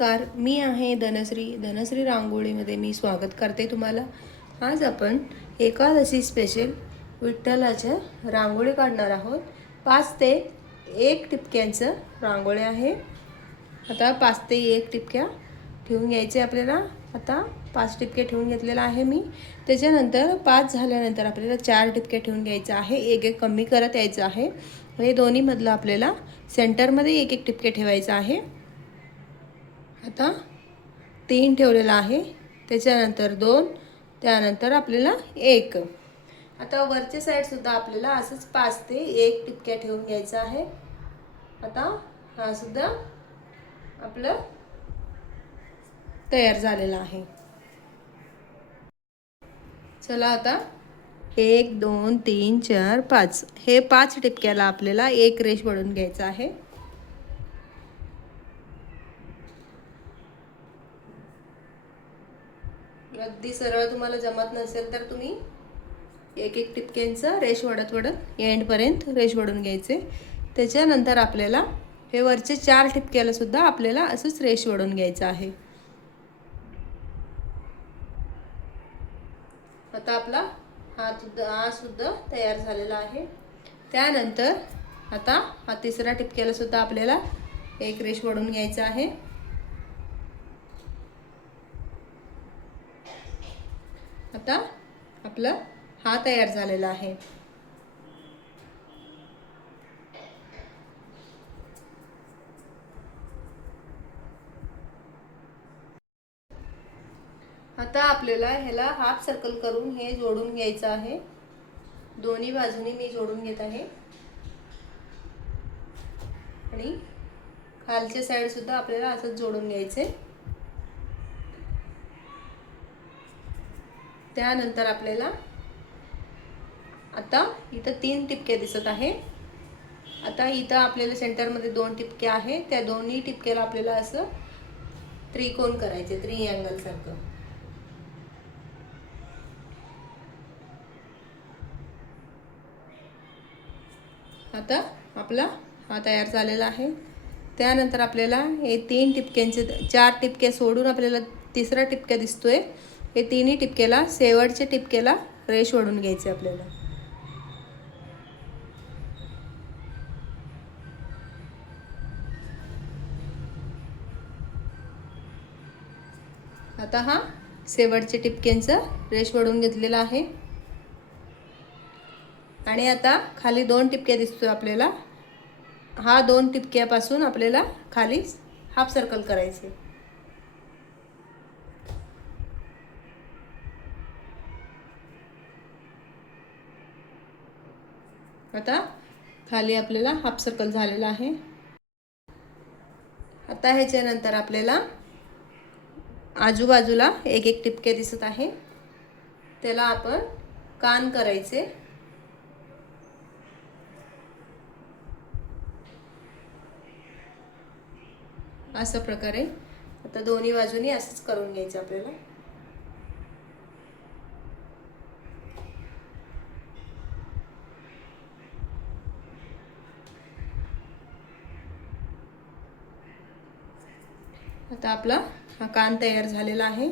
नमस्कार मी आहे धनश्री. धनश्री रांगोळीमध्ये मी स्वागत करते तुम्हाला. आज आपण एकादशी स्पेशल विठ्ठलाच्या रांगोळी काढणार आहोत. पाच ते एक टिपक्यांचं रांगोळी आहे. आता पाच ते एक टिपक्या ठेवून घ्यायचे आपल्याला. आता पाच टिपके ठेवून घेतलेला आहे मी. त्याच्यानंतर पाच झाल्यानंतर आपल्याला चार टिपके ठेवून घ्यायचं आहे. एक एक कमी करत यायचं आहे. हे दोन्हीमधलं आपल्याला सेंटरमध्ये एक एक टिपके ठेवायचं आहे. आता तीन ठेवलेला आहे. त्याच्यानंतर दोन त्यानंतर आपल्याला एक. आता वरच्या साईडसुद्धा आपल्याला असंच पाच ते एक टिपक्या ठेवून घ्यायचं आहे. आता हा सुद्धा आपलं तयार झालेला आहे. चला आता एक दोन तीन चार पाच. हे पाच टिपक्याला आपल्याला एक रेश बनवून घ्यायचं आहे. अगदी सरळ तुम्हाला जमत नसेल तर तुम्ही एक एक टिपक्यांचं रेश वडत वडत एंडपर्यंत रेश वडून घ्यायचे. त्याच्यानंतर आपल्याला हे वरचे चार टिपक्याला सुद्धा आपल्याला असंच रेश वडून घ्यायचं आहे. आता आपला हा सुद्धा हा सुद्धा तयार झालेला आहे. त्यानंतर आता हा तिसऱ्या टिपक्याला सुद्धा आपल्याला एक रेश वडून घ्यायचा आहे. आता आपला हा तयार झालेला आहे. आता आपल्याला ह्याला हाफ सर्कल करून हे जोडून घ्यायचं आहे. दोन्ही बाजूनी मी जोडून घेत आहे. आणि खालचे साईड सुद्धा आपल्याला असंच जोडून घ्यायचे. त्यानंतर आपल्याला आता इथं तीन टिपके दिसत आहे. आता इथं आपल्याला सेंटरमध्ये दोन टिपके आहे. त्या दोन्ही टिपक्याला आपल्याला असं त्रिकोण करायचे त्रिअँगल सारखं. आता आपला हा तयार झालेला आहे. त्यानंतर आपल्याला हे तीन टिपक्यांचे चार टिपके सोडून आपल्याला तिसरा टिपक्या दिसतोय. हे तिन्ही टिपक्याला शेवटच्या टिपक्याला रेश ओढून घ्यायचे आपल्याला. आता हा शेवटच्या टिपक्यांचा रेश ओढून घेतलेला आहे. आणि आता खाली दोन टिपक्या दिसतो आपल्याला. हा दोन टिपक्यापासून आपल्याला खाली हाफ सर्कल करायचे. आता खाली आपल्याला हाफ सर्कल झालेला आहे. आता ह्याच्यानंतर आपल्याला आजूबाजूला एक एक टिपके दिसत आहे. त्याला आपण कान करायचे. अशा प्रकारे आता दोन्ही बाजूनी असंच करून घ्यायचं आपल्याला. आता आपला हा कान तयार झालेला आहे.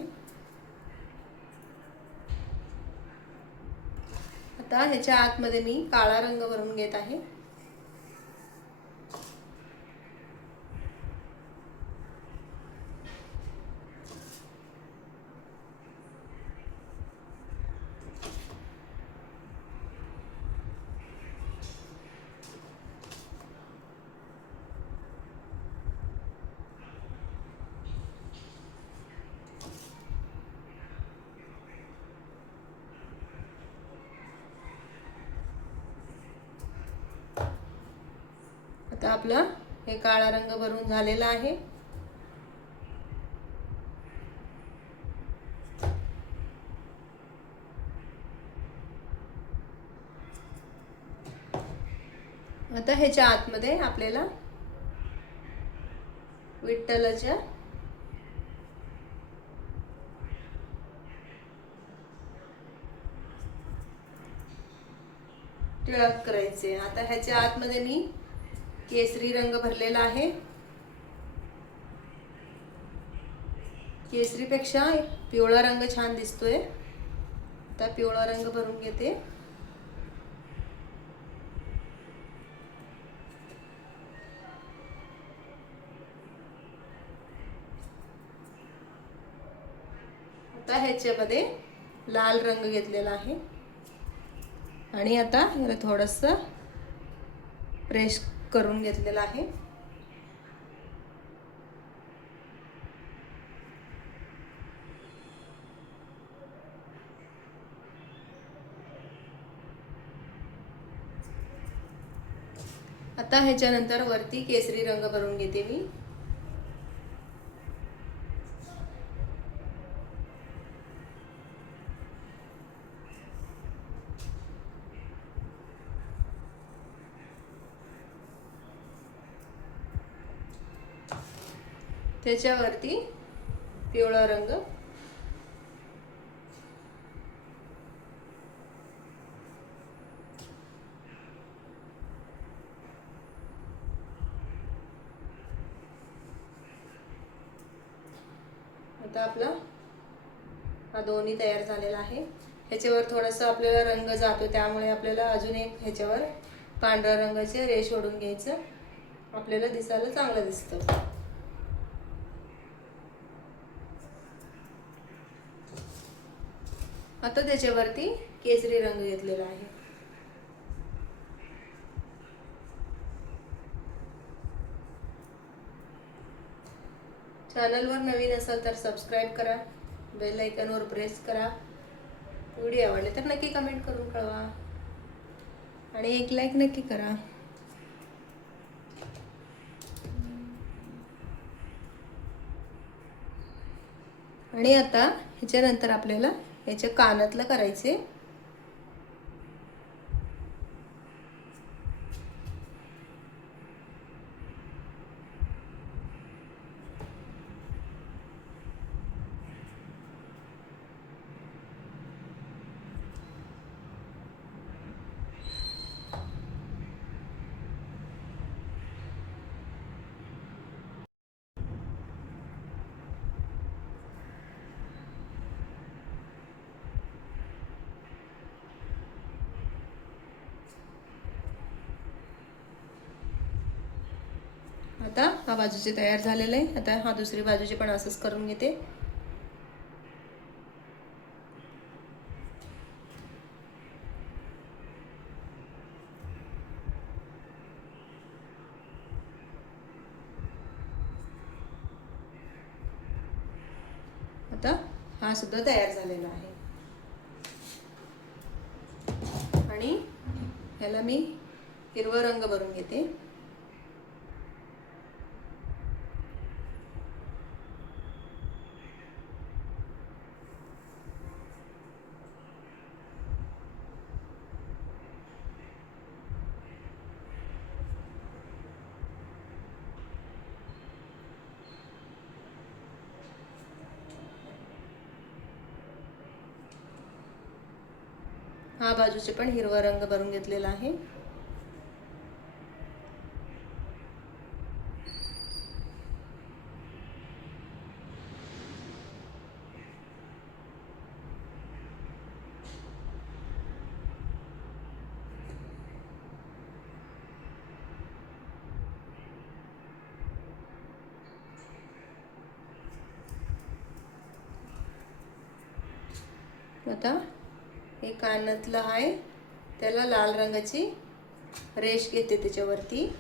आता ह्याच्या आतमध्ये मी काळा रंग भरून घेत आहे. आता आपला हे काळा रंग भरून झालेला आहे. आता ह्याच्या आतमध्ये आपल्याला विठ्ठलाच्या टिळक करायचे. आता ह्याच्या आतमध्ये मी केसरी रंग भरलेला आहे. केसरीपेक्षा पिवळा रंग छान दिसतोय. आता पिवळा रंग भरून घेते. आता ह्याच्यामध्ये लाल रंग घेतलेला आहे. आणि आता याला थोडंसं प्रेस करून घेतलेला आहे. आता ह्याच्यानंतर वरती केसरी रंग भरून घेते मी. त्याच्यावरती पिवळा रंग. आता आपला हा दोन्ही तयार झालेला आहे. ह्याच्यावर थोडासा आपल्याला रंग जातो त्यामुळे आपल्याला अजून एक ह्याच्यावर पांढऱ्या रंगाचे रेश ओढून घ्यायचं. आपल्याला दिसायला चांगलं दिसतं. आता त्याच्यावरती केसरी रंग घेतलेला आहे. चॅनलवर नवीन असाल तर सबस्क्राईब करा बेल आयकॉनवर प्रेस करा. व्हिडिओ आवडले तर नक्की कमेंट करून कळवा. आणि एक लाईक नक्की करा. आणि आता ह्याच्यानंतर आपल्याला ह्याच्या कानातलं करायचे. आता हा बाजूचे तयार झालेलं आहे. आता हा दुसरी बाजूचे पण असंच करून घेते. आता हा सुद्धा तयार झालेला आहे. आणि ह्याला मी हिरवा रंग भरून घेते. हा बाजूचे पण हिरवा रंग भरून घेतलेला आहे. आता हे कानातलं आहे. त्याला लाल रंगाची रेश घेते त्याच्यावरती.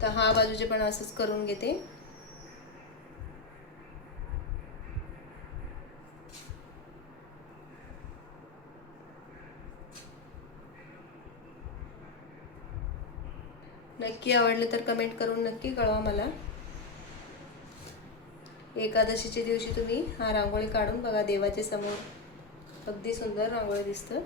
तर हा बाजूचे पण असंच करून घेते. नक्की आवडलं तर कमेंट करून नक्की कळवा मला. एकादशीच्या दिवशी तुम्ही हा रांगोळी काढून बघा देवाच्या समोर. अगदी सुंदर रांगोळी दिसतं.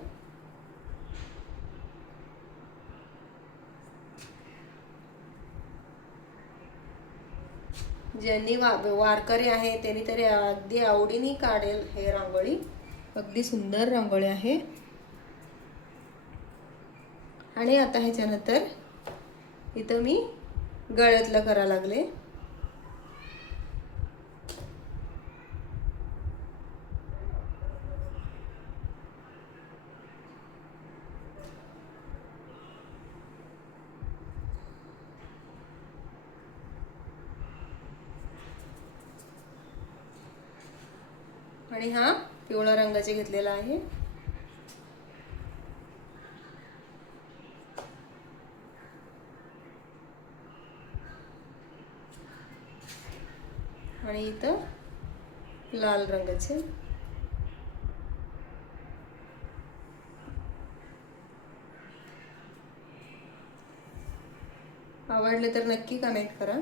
ज्यांनी वा वारकरी आहे त्यांनी तरी अगदी आवडीने काढेल हे रांगोळी. अगदी सुंदर रांगोळी आहे. आणि आता ह्याच्यानंतर इथं मी गळ्यातलं करा लागले. आणि हा पिवळा रंगाचे घेतलेला आहे. आणि इथं लाल रंगाचे. आवडले तर नक्की कनेक्ट करा.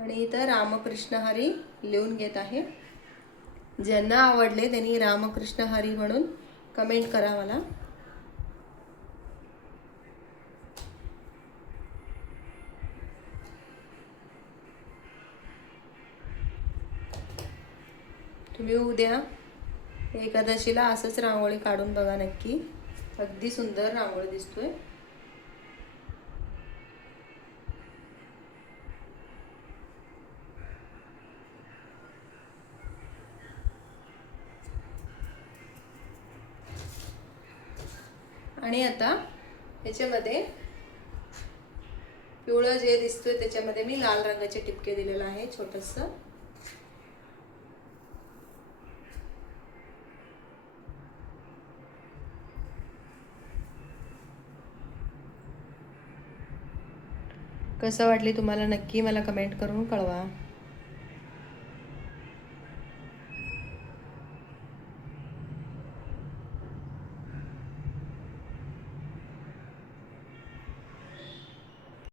आणि इथं रामकृष्ण हरी लिहून घेत आहे. ज्यांना आवडले त्यांनी रामकृष्ण हरी म्हणून कमेंट करा मला. तुम्ही उद्या एकादशीला असंच रांगोळी काढून बघा नक्की. अगदी सुंदर रांगोळी दिसतोय. आणि आता ह्याच्यामध्ये पिवळं जे दिसतोय त्याच्यामध्ये मी लाल रंगाचे टिपके दिलेलं आहे छोटस. कसं वाटली तुम्हाला? नक्की मला कमेंट करून कळवा.